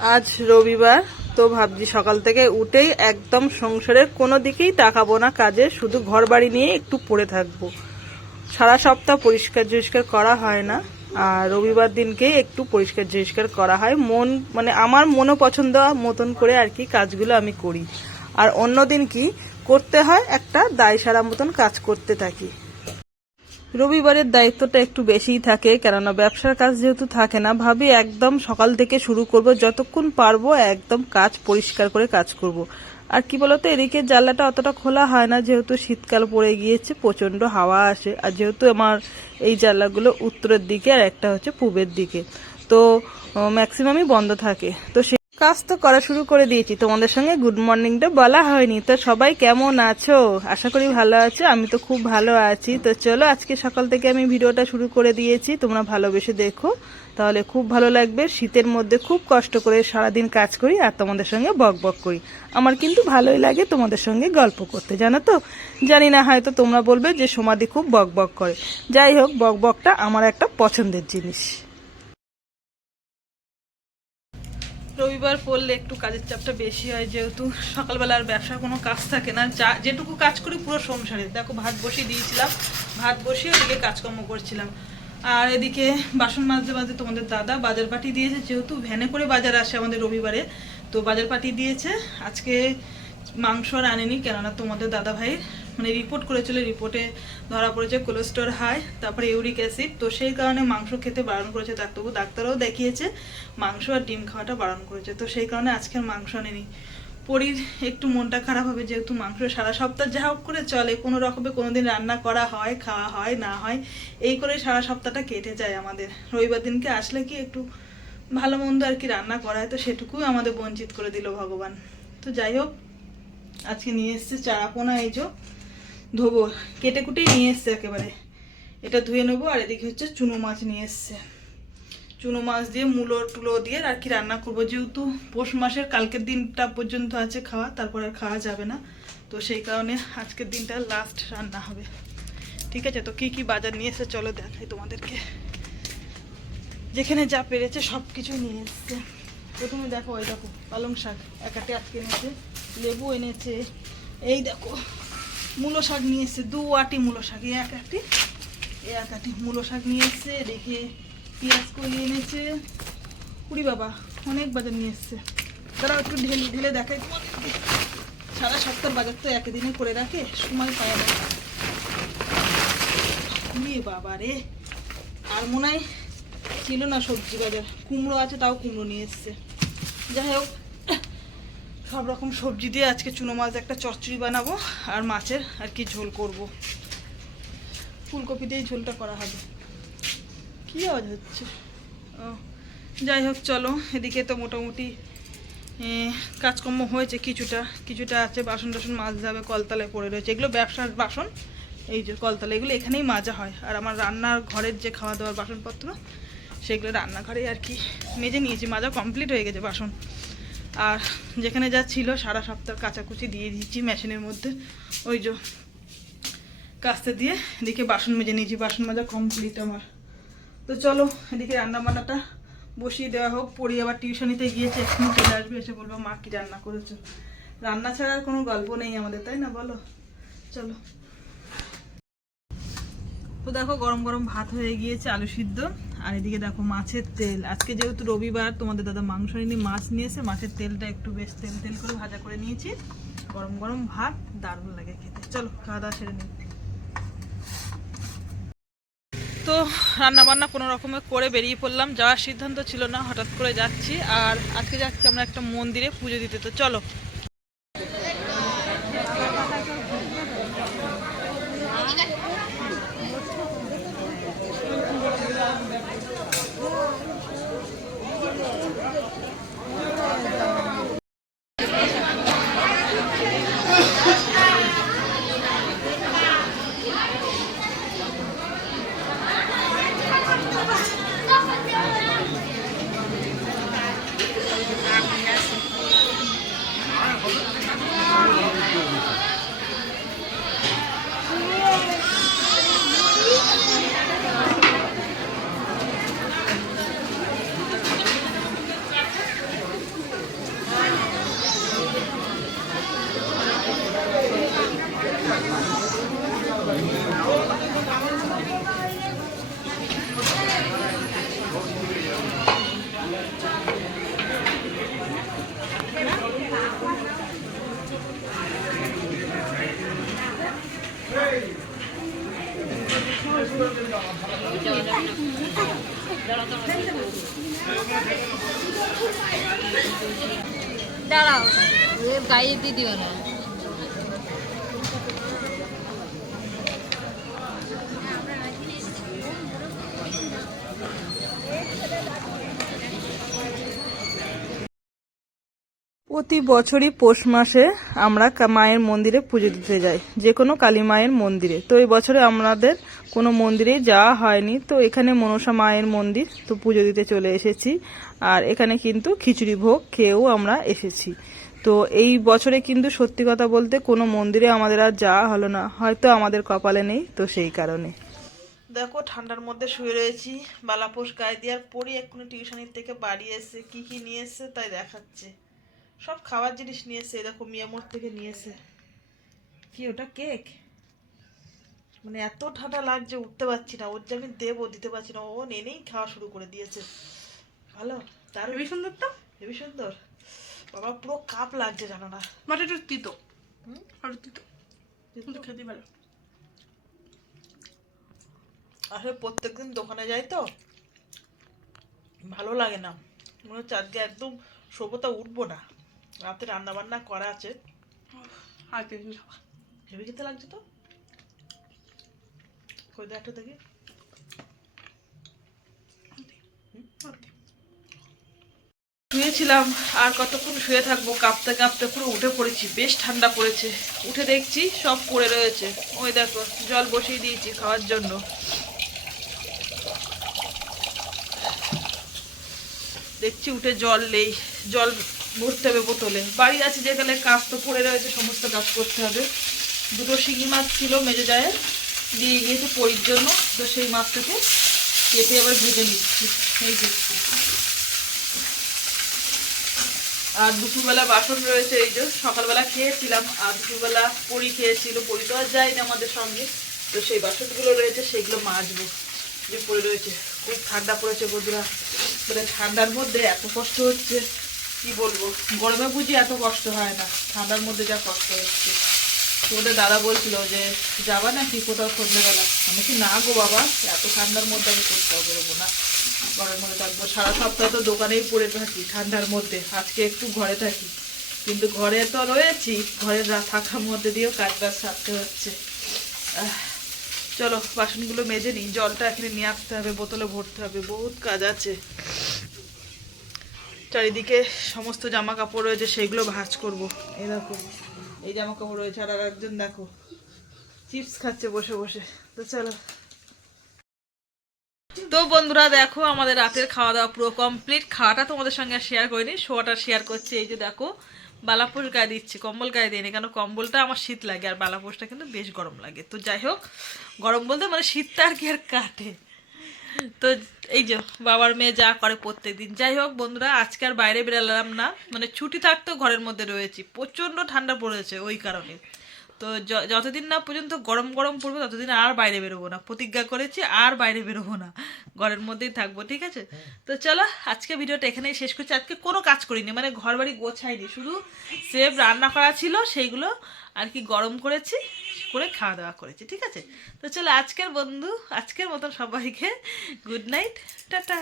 আজ রবিবার, তো ভাবছি সকাল থেকে উঠেই একদম সংসারের কোনো দিকেই তাকাবো না কাজে, শুধু ঘর বাড়ি নিয়ে একটু পড়ে থাকব। সারা সপ্তাহ পরিষ্কার পরিষ্কার করা হয় না, আর রবিবার দিনকে একটু পরিষ্কার পরিষ্কার করা হয়। মন মানে আমার মনো পছন্দ মতন করে আর কি কাজগুলো আমি করি। আর অন্য দিন কি, করতে হয় একটা দায় সারা মতন কাজ করতে থাকি। রবিবারের দায়িত্বটা একটু বেশিই থাকে, কেননা ব্যবসার কাজ যেহেতু থাকে না, ভাবি একদম সকাল থেকে শুরু করব, যতক্ষণ পারব একদম কাজ পরিষ্কার করে কাজ করব। আর কি বলতো, এদিকে জানলাটা অতটা খোলা হয় না, যেহেতু শীতকাল পড়ে গিয়েছে প্রচণ্ড হাওয়া আসে, আর যেহেতু আমার এই জানলাগুলো উত্তরের দিকে আর একটা হচ্ছে পূবের দিকে তো, ম্যাক্সিমামই বন্ধ থাকে তো কাজ তো করা শুরু করে দিয়েছি। তোমাদের সঙ্গে গুড মর্নিংটা বলা হয়নি। তো সবাই কেমন আছো? আশা করি ভালো আছো। আমি তো খুব ভালো আছি। তো চলো আজকে সকাল থেকে আমি ভিডিওটা শুরু করে দিয়েছি। তোমরা ভালোবেসে দেখো। তাহলে খুব ভালো লাগবে। শীতের মধ্যে খুব কষ্ট করে সারাদিন কাজ করি আর তোমাদের সঙ্গে বক বক করি। আমার কিন্তু ভালোই লাগে তোমাদের সঙ্গে গল্প করতে, জানো তো? জানি না, হয়তো তোমরা বলবে যে সমাধি খুব বক বক করে। যাই হোক, বক বকটা আমার একটা পছন্দের জিনিস। রবিবার পড়লে একটু কাজের চাপটা বেশি হয় যেহেতু সকালবেলা আর ব্যবসার কোনো কাজ থাকে না। যা, যেটুকু কাজ করি পুরো সংসারে। দেখো ভাত বসিয়ে দিয়েছিলাম, ভাত বসিয়ে ওদিকে কাজকর্ম করছিলাম। আর এদিকে বাসন মাজতে মাজতে তোমাদের দাদা বাজার পাটি দিয়েছে, যেহেতু ভ্যানে করে বাজার আসে আমাদের রবিবারে। তো বাজার পাটি দিয়েছে। আজকে মাংস আর আনেনি, কেননা তোমাদের দাদা ভাইয়ের মানে রিপোর্ট করেছিল রিপোর্টে ধরা পড়েছে কোলেস্টোর হাই তারপরে ইউরিক অ্যাসিড তো সেই কারণে মাংস খেতে বারণ করেছে ডাক্তারবাবু। ডাক্তারও দেখিয়েছে, মাংস আর ডিম খাওয়াটা বারণ করেছে। তো সেই কারণে আজকে আর মাংস আনেনি। পরির একটু মনটা খারাপ হবে, যেহেতু মাংস সারা সপ্তাহ যা হোক করে চলে, কোনো রকমে কোনোদিন রান্না করা হয়, খাওয়া হয়, না হয়, এই করে সারা সপ্তাহটা কেটে যায় আমাদের। রবিবার দিনকে আসলে কি একটু ভালো মন্দ আর কি রান্না করা হয়, তো সেটুকুই আমাদের বঞ্চিত করে দিল ভগবান। তো যাই হোক, আজকে নিয়ে এসছে চারাপোনা, এই যে ধোবো। কেটে কুটেই নিয়ে এসছে একেবারে। এটা ধুয়ে নেব আর এদিকে হচ্ছে চুনো মাছ নিয়ে এসছে। চুনো মাছ দিয়ে মূলো টুলো দিয়ে আর কি রান্না করব। যেহেতু পৌষ মাসের কালকের দিনটা পর্যন্ত আছে খাওয়া, তারপর আর খাওয়া যাবে না। তো সেই কারণে আজকের দিনটা লাস্ট রান্না হবে। ঠিক আছে? তো কি কি বাজার নিয়ে এসে চলো দেখাই তোমাদেরকে। যেখানে যা পেরেছে সব কিছু নিয়ে এসছে। প্রথমে দেখো, ওই দেখো পালং শাক। একাটে আজকে এনেছে, লেবু এনেছে। এই দেখো মূলো শাক নিয়ে দু আটি মূলো শাক এক আটি এক আটি মূলো শাক নিয়ে এসছে রেখে পেঁয়াজ কলি এনেছে। কুড়ি বাবা, অনেক বাজার নিয়ে এসছে। তারা একটু ঢেলে ঢেলে দেখাই তোমাদেরকে। সারা সপ্তাহ বাজার তো একদিনে করে রাখে, সময় পায় না। কুড়ি বাবা রে, আর মনে হয় ছিল না সবজি বাজার। কুমড়ো আছে, তাও কুমড়ো নিয়ে এসছে। যাই হোক সব রকম সবজি দিয়ে আজকে চুনো মাছ একটা চচ্চড়ি বানাবো আর মাছের আর কি ঝোল করব। ফুলকপি দিয়েই ঝোলটা করা হবে। কী আওয়াজ হচ্ছে? ও, যাই হোক, চলো, এদিকে তো মোটামুটি কাজকর্ম হয়েছে কিছুটা। কিছুটা আছে, বাসন টাসন মাছ যাবে কলতলায় পড়ে রয়েছে। এগুলো ব্যবসার বাসন। এই যে কলতলা, এগুলো এখানেই মাজা হয়। আর আমার রান্নার ঘরের যে খাওয়া দাওয়ার বাসনপত্র, সেগুলো রান্নাঘরে আর কি মেজে নিয়েছি। মাজা কমপ্লিট হয়ে গেছে বাসন। আর যেখানে যা ছিল সারা সপ্তাহ কাচাকুচি দিয়ে দিয়েছি মেশিনের মধ্যে। ওই যে কাস্তে দিয়ে এদিকে বাসন মেজে নিয়েছি, বাসন মাজা কমপ্লিট আমার। তো চলো এদিকে রান্না বান্নাটা বসিয়ে দেওয়া হোক। পড়ি আবার টিউশনিতে গিয়েছে, এক্ষুনি চলে আসবে, এসে বলব মা কি রান্না করেছ। রান্না ছাড়া আর কোনো গল্প নেই আমাদের, তাই না বলো? চলো। তো দেখো গরম গরম ভাত হয়ে গিয়েছে, আলু সিদ্ধ। আর এদিকে দেখো মাছের তেল। আজকে যেহেতু রবিবার, তোমাদের দাদা মাংস নিয়ে মাছ নিয়েছে মাছের তেলটা একটু বেশ তেল তেল করে ভাজা করে নিয়েছি। গরম গরম ভাত, দারুণ লাগে খেতে। চলো, খাওয়া দাওয়া সেরে নিই। তো রান্নাবান্না কোনো রকমে করে বেরিয়ে পড়লাম। যাওয়ার সিদ্ধান্ত ছিল না, হঠাৎ করে যাচ্ছি। আর আজকে যাচ্ছি আমরা একটা মন্দিরে পুজো দিতে। তো চলো। Thank you. দাঁড়াও গায়ে দিয়ে দিও না। প্রতি বছরই পৌষ মাসে আমরা মায়ের মন্দিরে পুজো দিতে যাই যে কোনো কালী মায়ের মন্দিরে। তো এই বছরে আমাদের কোনো মন্দিরে যাওয়া হয়নি। তো এখানে মনসা মায়ের মন্দির, তো পুজো দিতে চলে এসেছি। আর এখানে কিন্তু খিচুড়ি ভোগ খেয়েও আমরা এসেছি। তো এই বছরে কিন্তু সত্যি কথা বলতে কোনো মন্দিরে আমাদের আর যাওয়া হলো না। হয়তো আমাদের কপালে নেই, তো সেই কারণে। দেখো, ঠান্ডার মধ্যে শুয়ে রয়েছি। বালাপোষ গায়ে দেওয়ার পরই এক্ষুনি টিউশনের থেকে, বাড়ি এসে কি কি নিয়ে এসছে তাই দেখাচ্ছে। সব খাবার জিনিস নিয়েছে দেখো মিয়ামোর থেকে নিয়েছে। কি ওটা কেক? মানে এত ঠান্ডা লাগছে উঠতে পারছি না। ওর যে আমি দেবো দিতে পারছি না। ও নেনেই খাওয়া শুরু করে দিয়েছে। ভালো? তার হেবি সুন্দর তো? হেবি সুন্দর। বাবা পুরো কাপ লাগছে জানো না। মাঠে একটু তিতো। হুম? আর তিতো। খেতে ভালো। আসলে প্রত্যেকদিন দোকানে যাই তো। ভালো লাগে না। মনে হচ্ছে আজকে একদম সভ্যতা উঠবো না। রাতে রান্না বান্না করা আছে। আর কিছু খাওয়া হেভি খেতে লাগছে তো? কই একটা দেখি। শুয়েছিলাম আর কতক্ষণ শুয়ে থাকব কাঁপতে কাঁপতে পুরো উঠে পড়েছি বেশ ঠান্ডা পড়েছে। উঠে দেখছি সব পড়ে রয়েছে। ওই দেখো জল বসিয়ে দিয়েছি খাওয়ার জন্য। দেখছি উঠে জল নেই জল ভরতে হবে বোতলে। বাড়ি আছে যেখানে কাজ তো পড়ে রয়েছে, সমস্ত কাজ করতে হবে। দুটো শিঙি মাছ ছিল মেজে যায় দিয়ে গিয়েছে পরির জন্য। তো সেই মাছটাকে কেটে আবার ভেজে নিচ্ছি। এই যে। আর দুপুরবেলা বাসন রয়েছে, এই যে সকালবেলা খেয়েছিলাম, আর দুপুরবেলা পরি খেয়েছিল। পরি তো আর যায়নি আমাদের সঙ্গে। তো সেই বাসনগুলো রয়েছে, সেগুলো মাজবো। যে পড়ে রয়েছে, খুব ঠান্ডা পড়েছে বন্ধুরা। মানে ঠান্ডার মধ্যে এত কষ্ট হচ্ছে। কি বলব? গরমে বুঝি এত কষ্ট হয় না। ঠান্ডার মধ্যে যা কষ্ট হচ্ছে। তোমাদের দাদা বলছিল যে, যাবা নাকি কোথাও সন্ধ্যেবেলা? আমি কি না গো বাবা, এত ঠান্ডার মধ্যে আমি কোথাও বেরোবো না। ঘরের মধ্যে থাকব। সারা সপ্তাহ তো দোকানেই পড়ে থাকি ঠান্ডার মধ্যে। আজকে একটু ঘরে থাকি। কিন্তু ঘরে তো রয়েছি। ঘরে থাকার মধ্যে দিয়েও কাজ বাজ সারতে হচ্ছে। চলো, বাসনগুলো মেজে নিই। জলটা এখানে নিয়ে আসতে হবে, বোতলে ভরতে হবে। বহুত কাজ আছে। চারিদিকে সমস্ত জামা কাপড় রয়েছে সেইগুলো ভাজ করব। এই দেখো, এই জামা কাপড় রয়েছে, আর একজন দেখো, চিপস খাচ্ছে বসে বসে। তো চলো। তো বন্ধুরা, দেখো, আমাদের রাতের খাওয়া দাওয়া পুরো কমপ্লিট খাওয়াটা তোমাদের সঙ্গে শেয়ার করিনি, শোয়াটা শেয়ার করছি। এই যে দেখো বালাপোষ গায়ে দিচ্ছি, কম্বল গায়ে দিইনি, কেন কম্বলটা আমার শীত লাগে, আর বালাপোষটা কিন্তু বেশ গরম লাগে। তো যাই হোক, গরম বলতে মানে শীতটা আর কি আর কাটে। তো এই যে বাবার মেয়ে যা করে প্রত্যেক দিন যাই হোক বন্ধুরা, আজকে আর বাইরে বেরালাম না। মানে ছুটি থাকতেও ঘরের মধ্যে রয়েছি। প্রচণ্ড ঠান্ডা পড়েছে ওই কারণে। তো যতদিন না পর্যন্ত গরম গরম পড়বে, ততদিন আর বাইরে বেরোবো না। প্রতিজ্ঞা করেছি, আর বাইরে বেরোবো না। ঘরের মধ্যেই থাকব, ঠিক আছে? তো চলো, আজকে ভিডিওটা এখানেই শেষ করছি। আজকে কোনো কাজ করিনি মানে ঘর বাড়ি গোছাইনি, শুধু সেভ রান্না করা ছিল সেইগুলো আর কি গরম করেছি, করে খাওয়া দাওয়া করেছি, ঠিক আছে? তো চলো, আজকের বন্ধু, আজকের মতন সবাইকে গুড নাইট, টাটা।